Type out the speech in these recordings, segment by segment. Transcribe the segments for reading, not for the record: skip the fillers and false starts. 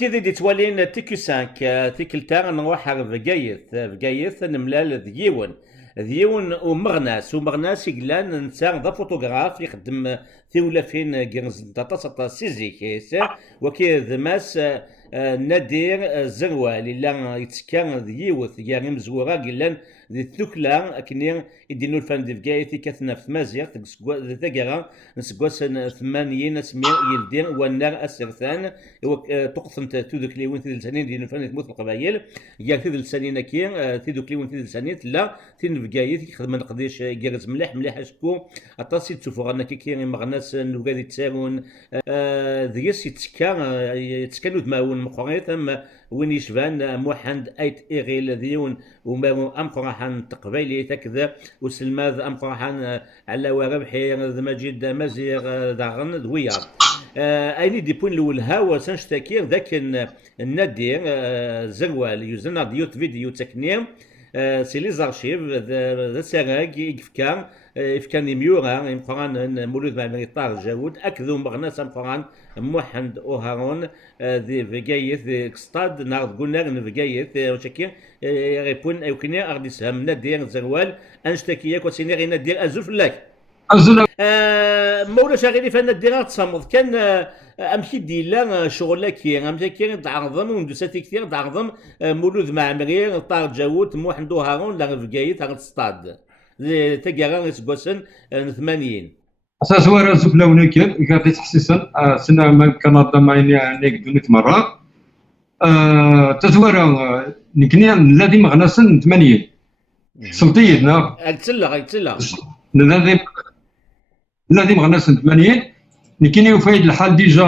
تيدي دي توالين تيكو 5 تيكلتا نروح بقايث نملال ديون ومغناس يقلان نسان ذا فوتوغراف يخدم ثولافين كنز تاطاس سيزيكيس وكي ذماس نادر زروال إلا يتسكان ديوث يعني مزورا قلان ذي الثكلا كني يدينو الفن دي فقايث كاثنا في مازيغ ذاكرا نسقوسن ثمانين سمير يلدين والنار السرثان تقثنت تذوك ليون ثيذ لسانين دينو الفن تموت القبايل يا ثيذ لسانين كي تذوك ليون ثيذ لسانين لا ثين فقايث يخدم نقديش جرز مليح اشكو اطاسي تشوفوا غنا كي مغناس نوغادي تسارون ذيس يتسكانو دماون مقريت ثم وين يشفان موحند ايت ايغيل ذيون وما امقراحان تقبيلي تكذا وسلماذ امقراحان على وربحي مجيد مزيغ داغن دويا ايني دي بوين الاول هاو سنشتكير ذاك النادي زروال يوزنا ديوت فيديو تكنيم سي لي زارشيف ذا سراق يفكان ميورا يمقران مولود معمري طار جاود اكذو مغناس امقران موحند اوهارون ذي فيجايث ذي ستاد نارد قلنا فيجايث وشكي يغيبون يمكن اغدي سهم نادير زروال انشتكيك وسينيغي نادير ازوف لك مولا شاغلي فانا دير تصمد كان امشي ديلا شغلك امشي كي تعرضم وندوساتي كثير تعرضم مولود معمري طار جاود موحند اوهارون لا فيجايث غد ستاد تقرا يسقسن 80 اساس ورا زوفلا وناكل كافي تحسيسا سنه ما كنظم معايا دونيت مره تزورا نكني الذي مغنسن 80 صوتيتنا اقتلا الذي مغنسن 80 نكني وفايد الحال ديجا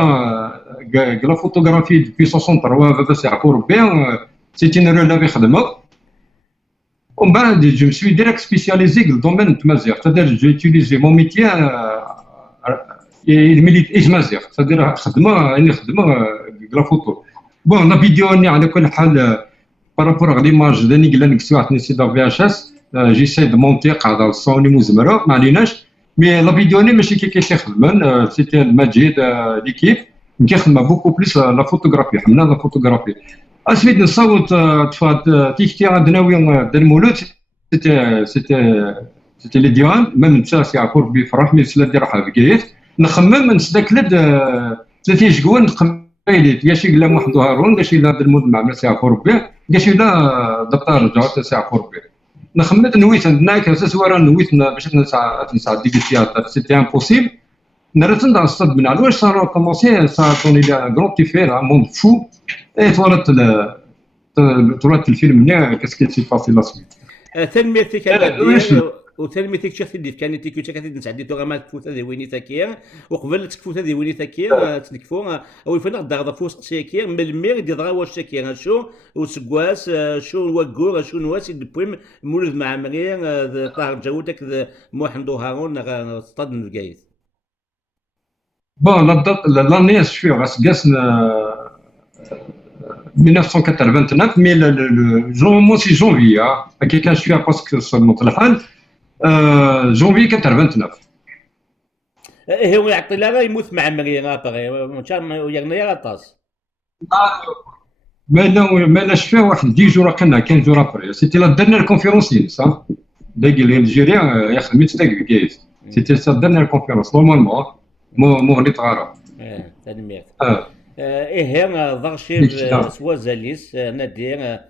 لا فوتوغرافي في 63 بابا سيعقور بيان سيتي نرو خدمه. ومن بعد je me suis direct spécialisé dans le domaine de Mazir, c'est-à-dire j'ai utilisé mon métier et Mazir, c'est-à-dire خدمة la photo. Bon la vidéo على كل حال par rapport à l'image اللي قلنا نكسوها نسيت VHS j'essaie de monter قاعدة الصوني مزمرة ما عليناش مي لا فيديو ماشي كي كيخدمن سيتي المجيد ليكيب كيخدم بوكو بليس لا فوتوغرافي حملنا لا فوتوغرافي اسميت نصوت تفات تيكتي عندنا وين المولود سيتي لي ديوان ميم نتا سيعقور بفرح مي سلا دير راح بكيت نخمم نسدك لد 30 شكون قبيليت ياشي قلا واحد هارون قاشي لا المود مع سيعقور به قاشي لا دكتور رجعت سيعقور به نخمم نويت عندنا كاساس ورا نويت باش نساعد ديك التياتر سيتي امبوسيبل نرتن dans stade من واش صار كومونسي صار طوني غران تيفير ان موند فو اي طولت الفيلم هنا كاسكي سي باسي لا سويت تنميتك وتنميتك شخص اللي كان تيكو تاكا نسعدي تو ما تفوت هذه ويني تاكير وقبل تكفوت هذه ويني تاكير تنكفو او فين نقدر فوس تاكير من المير دي ضرا واش تاكير شو وسكواس شو وقور شو نواس دبويم مولد مع مرير طاهر جاوتك محمد هارون صطاد القايد. بون l'année suivante c'est 1989 mais le mois c'est janvier quelqu'un suit parce que صمت الحال janvier 89 هو يعطي لا يموت مع مريم باغي يغني غطاس ما لاش فيه واحد 10 جور كان جور ابري سيتي لا ديرنيير كونفيرونسي صح داكي الجيريان ياخذ 100 دقيقه كايس سيتي لا ديرنيير كونفيرونس نورمالمون مو غني تغارة تنميت هنا ضغشيف سوازاليس نادير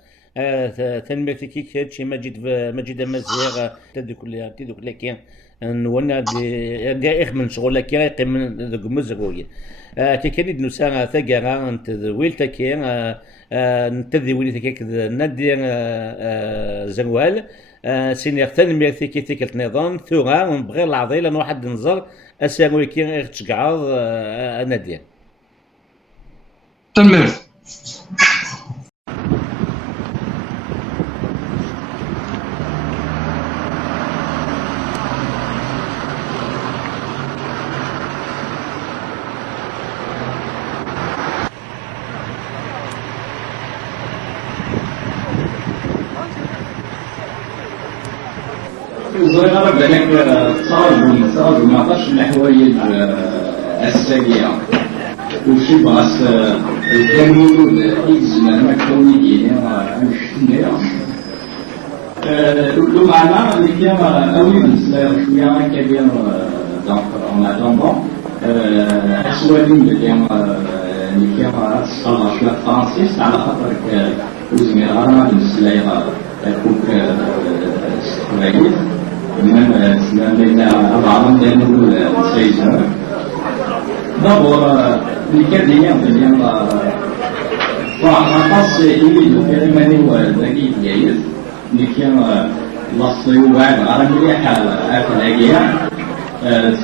تنميت كيك هادشي مجد مزيغ تدوك لكين نوانا دي اخ من شغل لكين يقيم ذوك مزغوي كي كان نسا ثقرا انت ويل تكين نتذي ويل تكيك نادير زنوال سينير تنميت كيك النظام ثورا ونبغي العضي لان واحد نزر اساوي كي تشقعض نادير تمام. الظاهرة بالك صار 14 من الحوايج السريعة وشي بغاس الجمهور الزمان مكتوني ديالي مشتنير لو معنا اللي كان أولي نسلا شوية كبير دونك en attendant أسوالين اللي كان تصطلع شوية فرنسيس على خاطر وزميرها نسلا كوك استقبالية من سلامنا أبعاد ديالو السيزر d'abord, les Canadiens deviennent خاص يريدوا في عملوا ذكي جيد لكن لصقوا بعد على مليح الأجيال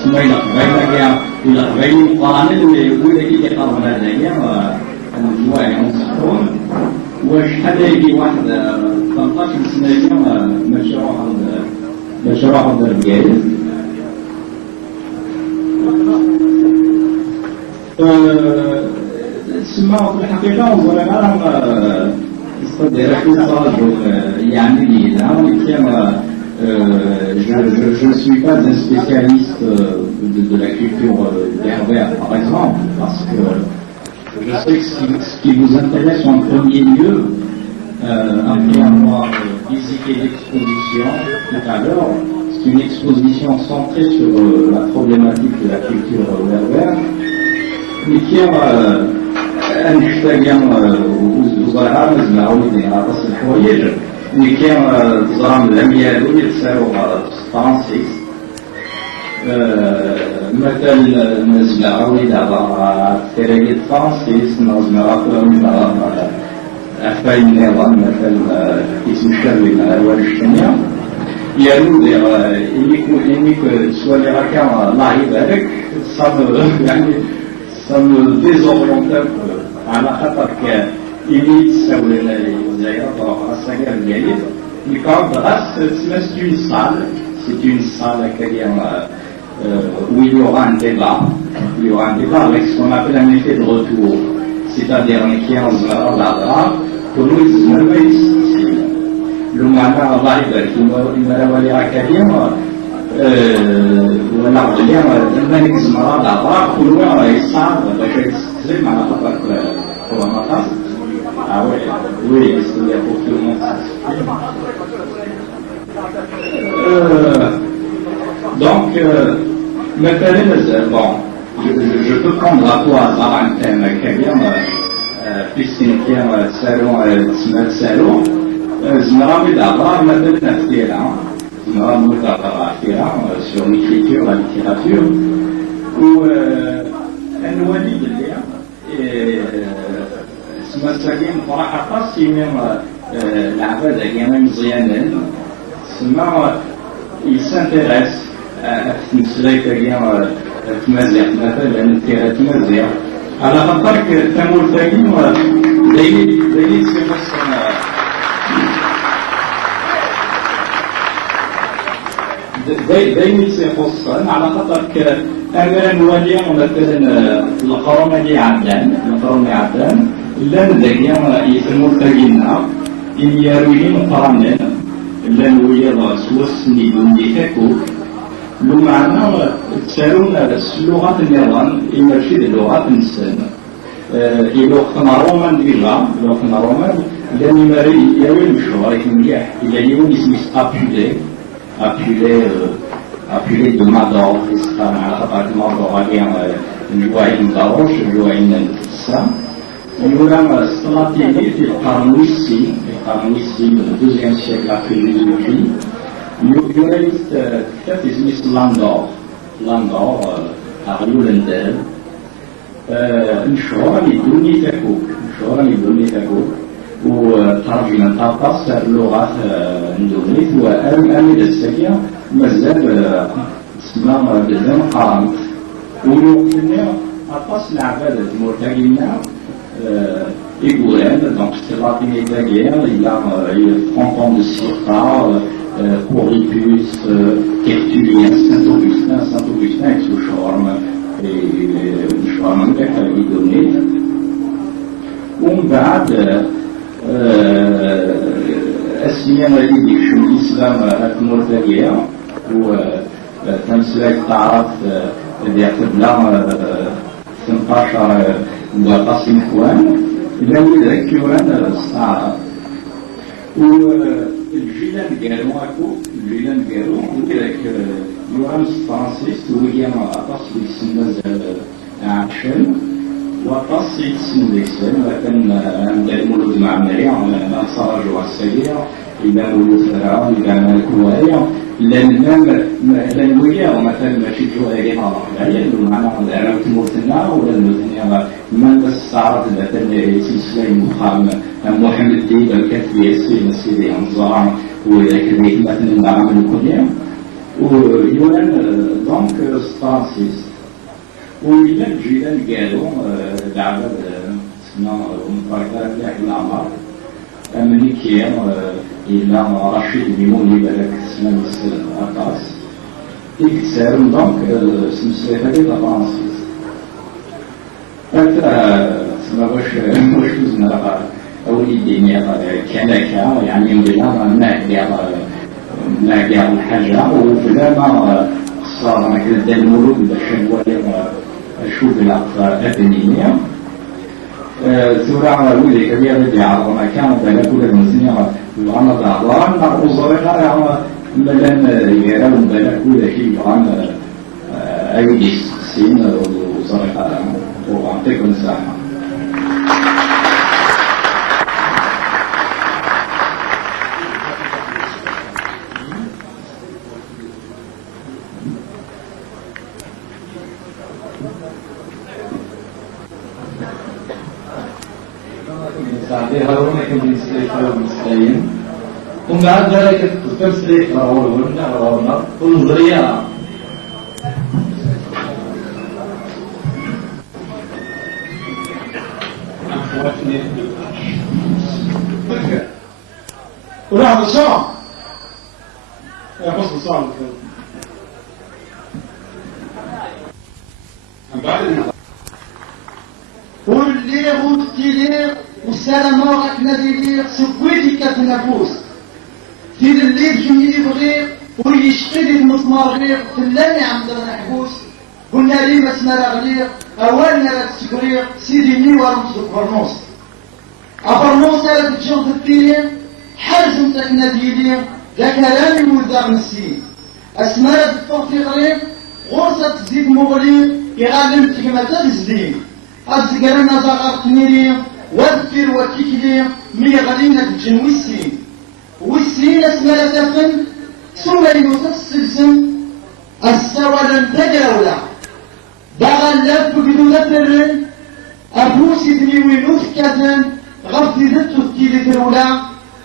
سمينا قبيلة إلى قبيل قانون ولا كي قرنا الأجيال الجوائع مصحون وشحال يجي واحد 13 سنة مشروع جيد سماه في الحقيقة وزرنا c'est-à-dire je ne suis pas un spécialiste de la culture berbère, par exemple, parce que je sais que ce qui vous intéresse en premier lieu, après avoir visité l'exposition tout à l'heure, c'est une exposition centrée sur la problématique de la culture berbère, mais qui نحتاج وزراء مزمعوني عطس الحوايج اللي كان زرام الأميال يتساووا فرنسيس مثل مزمعوني دابا تيريد فرنسيس مزمعوني دابا أفاين نظام مثل اسم شربي الألوان الشنية يالو إنك سوالي راكا الله يبارك صاب يعني ça me désoriente un peu. على خاطر كإلي تساوي الجزائر الصغير ديالي الكارد غاس تسمى c'est une salle où il y aura un débat avec ce qu'on appelle un effet de retour, c'est-à-dire qui est en zara pour nous le mana Allah يبارك لنا ولي أكاديم ونعطيهم الملك زمرة الأطراف كلها يصعد باش يتسلم على خاطر هو مطاس oui c'est-à-dire pour tout le monde donc مثلا bon je peux prendre à tout hasard un thème كبير puisqu'il y a un salon تسمى السالون زمرة بالأطراف مثلا نفتيها sur l'écriture, la littérature, où un wali de l'air, ce مساكين صراحة خاصي من العباد أيام مزيانين، سما il s'intéresse à تمثيلات أيام تمازيغ مثلا تيرا تمازيغ، على خاطر تمول تاكين دايلي تسمى دايما يخصن على خاطر أمرا وليا مثلا القرون عدان لان ذاكيا يسمو تاكينا إن يروين قرانا لان ويا سوسني دوني تاكوك لو معنا تسالون اللغات النيران يمشي اللغات النسان إلو خنا رومان ديجا لان يماري يروين مشهور مليح إلا يوم يسمي appelé de Mador, appartement d'Oralien, Luaïn Daroche, Luaïn Nissa. Il y a une stratégie de Parnoussi, le 2e siècle après Jésus-Christ. Il y a une Landor, à Riolendel, une chora qui donne وترجمة طاقس اللغات الاندونيت وأمد السكية مازال تسمى بزاف قرامت ويوقفنا أطاس العباد المرتقين إيغوران دونك ستيلاتين إيطاليان il y a 30 ans de Cirta, Coripus, Tertullien, Saint-Augustin avec ce charme مليح إيدونيت ومن بعد السيما اللي شو الإسلام المرتقية وتمسلك تعرف اللي يعتبر 18 قاسم خوان إلا وذاك يوران الصعب والجيلان قالوا أكو الجيلان قالوا وذاك يوران فرانسيس ويليام أطاس يتسمى عشان وأطاس يتسمى الإسلام لكن عند المولود مع مريم لا صار جوا السريع إلا ولد فرعون إلا ملك وآية لأن وياه مثلا ماشي جوائرين على الحياة اللي معناها أنا تموتنا ولا المثنى من بس استعرض مثلا إسلام مقام محمد ديب الكتب ياسين السيدي أنظار وذاك ذيك مثلا العمل الكلية ويونان دونك فرانسيس ويونان جيلان قالوا العباد سنا مباركة في الأعمار أمريكيا إلا رشيد ميموني بالك اسمه أطاس يكسر دونك سمسلي هذه فرانسيس أنت سما واش وزنا وليدي كان يعني مبينا ناقيا الحاجة وفلا ما صار هكذا المولود باش نولي نشوف الأطفال أبنية ثورة ولي كبيرة اللي عرضنا كانت على كل المسنية الغنى دعوان نقول صريحة ملان يرون بلا كل شيء عن أي سين وصريحة وعطيكم مساحة ومن بعد ذلك تفسري فرعون ونظرية وراح الصعب يا فصل صعب واللي والتيلير والسلامة راك نادي سكويتي كتنافوس في الليل جميل يبغي ويشقي المسمار غير فلاني عمدنا حبوس قلنا لي ما تسمى غليق اوالنا لا تسكريق سيدي نيوار مصدق برنوس أبرنوس لا تجون في التيلين حرز متك ناديلين ذا كلامي وذا مسين اسماء الفوقي غريب غرصة تزيد مغلين يغالم تكمة تزدين أزقرنا زغار تنيرين وذكر وكيكلين ميغلين الجنويسين والسين اسمها تفن ثم يتسلسل السوى لن تجاولا دغلت بجدودة الرن أبوسي دني وينوث كذن غفتي ذات تثكيلة الأولى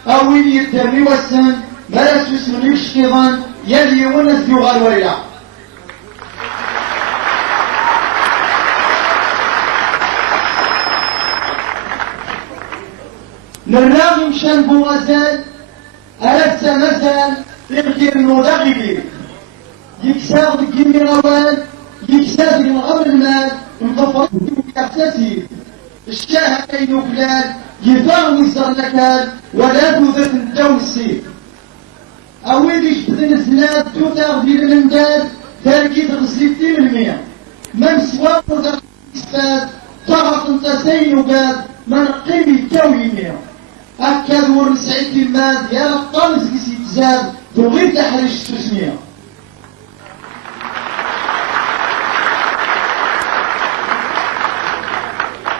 أوين يترمي والسن ملاس اسم نكشكضان يلي ونس يغال ويلا نراغي مشان بوغازال ألبس مثل يغير المغربي يكسر الجيمي روان يكسر من غير المال مضفر كاساتي الشاه كينو فلان يفاهم يسرنكال ولا تذر الدون السيف أويل يشبذن الزناد توتاغ ديال المنداد تاركي تغسلتي من المية من سواق وذا إسفاد طغط انت سينو من قيمي كوينيا أكاد ورسعيد الماد يا رقامز كيسي تزاد تغيب تحريش التسمية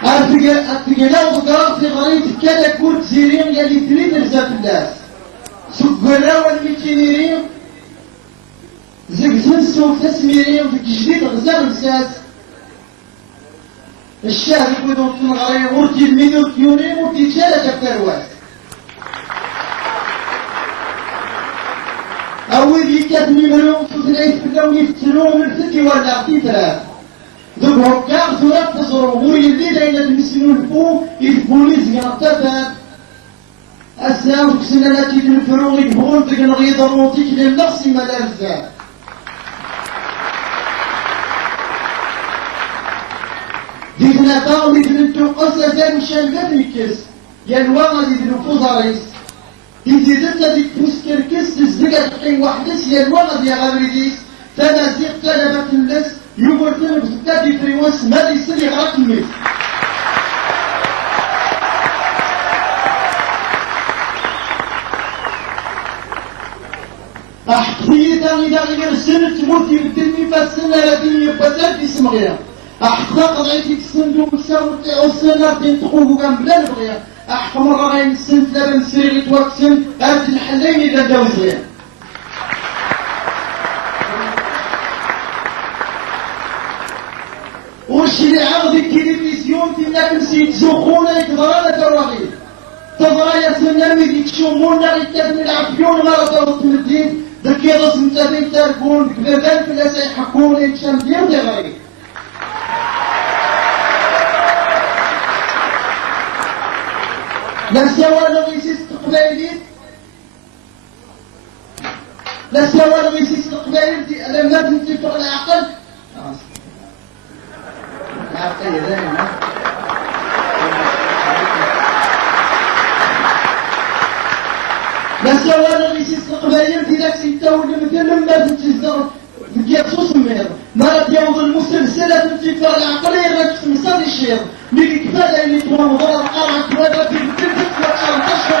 أتقلاو بقرار في غريب كذا كورت زيرين يلي تريد رزاق الناس سكراو الميكينيرين زقزن سوق تسميرين في جديد غزال الساس الشهر يقولون في الغريب ورتي المينوت يونين ورتي جالة كفرواس أول يكاد نمرون فتنعيد في اللون يفتنون من فتي ولا عطي ثلاث ذبهم كام ثلاث تصروا هو يلي لين المسلمون الفوق يفبوني زيارة تفات أسلام كسنالاتي تنفرون يبغون تقن غيض الروتيك للنقص ملارزات دينا طاولي دنتو قصة زي مشان بابنكس يالواغا دي دنفوز رئيس دي دتا ديك فوسكركس الزقا تقين وحدس يالواغا دي غابريديس تنازيق تلبة اللس يقول تنب ستات مادي فريوس مادي سلي غرق الميت أحقيتا إذا غير سنة تموت يبدلني فالسنة التي يبتل في سمغيا أحقا قضيتي السندوق ساوتي أو السنة تنتقوه كان بلا نبغيا أحق مرة غاين السن ثلاثة نسيري توكسن هاد الحلين إذا داوزيا وشي اللي عاود التلفزيون فينا كنسيت زوخونا يتضرانا تراغيب تضرايا سنة ميدي تشومونا غيتاب العفيون مرة ترد من الدين ذاك يرس متابين تاركون كبابان في الأسا يحكون يتشام ديال دي غريب لا سوا لغيسيس تقبايلين لا سوا لغيسيس تقبايلين لما تنتفق العقل العقل دائما لا سوا لغيسيس تقبايلين في ذاك سيتاول مثل لما تنتفق كيخصوص مهر مرات يوض المسترسلة تنتفق العقل يغلق في مصاد الشير ميكي كفاية اللي تكون مضارة القارعة كوادرة في التلفت والقارعة تشفى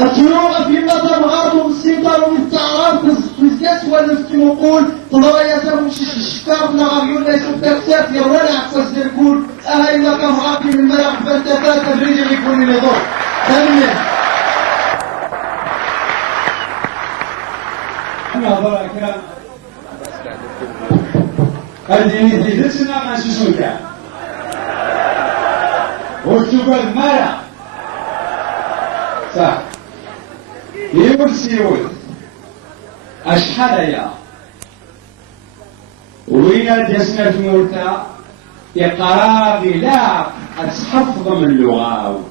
الطيور في مدى مغارب والسيطر والتعراب في الزكاس والنفتمقول تضايا ساموش الشكار نغاريون لا يشوف تاكسات يروانع فاس ديركول أهاي ما كان غابي من الملعب فانتفات الرجل يكون ينظر ثانيا نهضر هكا الدين زيدتنا ما نشوفو كاع والتوبة مالا صح يقول سيول أشحال هي وين ديسنا في مورتا يقرا لا تحفظ من اللغة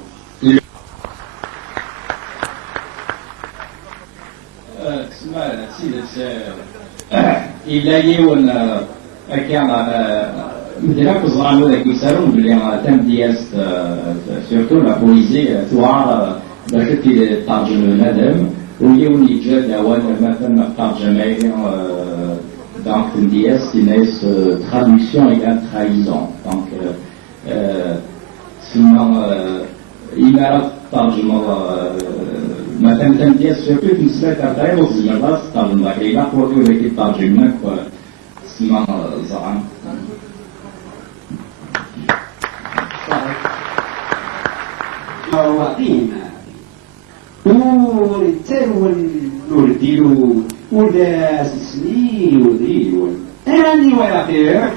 إلا يون كان مثلا كزرانو ذاك يسالون بلي تم ديالس سورتو لا بوليزي ثوار باش ترجم الندم ويون يجاد اوان مثلا ترجمه دونك ديالس تناس traduction égale trahison donc سما إمارة ترجمة مثلا تنتهي سورتو في مسألة غير الزيادة ترجمة إلى قوة ذاك الترجمة اسمها زعم مواطنين ورتاول ورديلو وداس سني وديلو أني ولا خير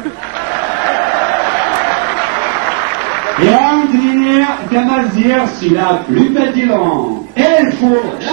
Et André Gamazir, c'est la plus belle des langues. Elle faut la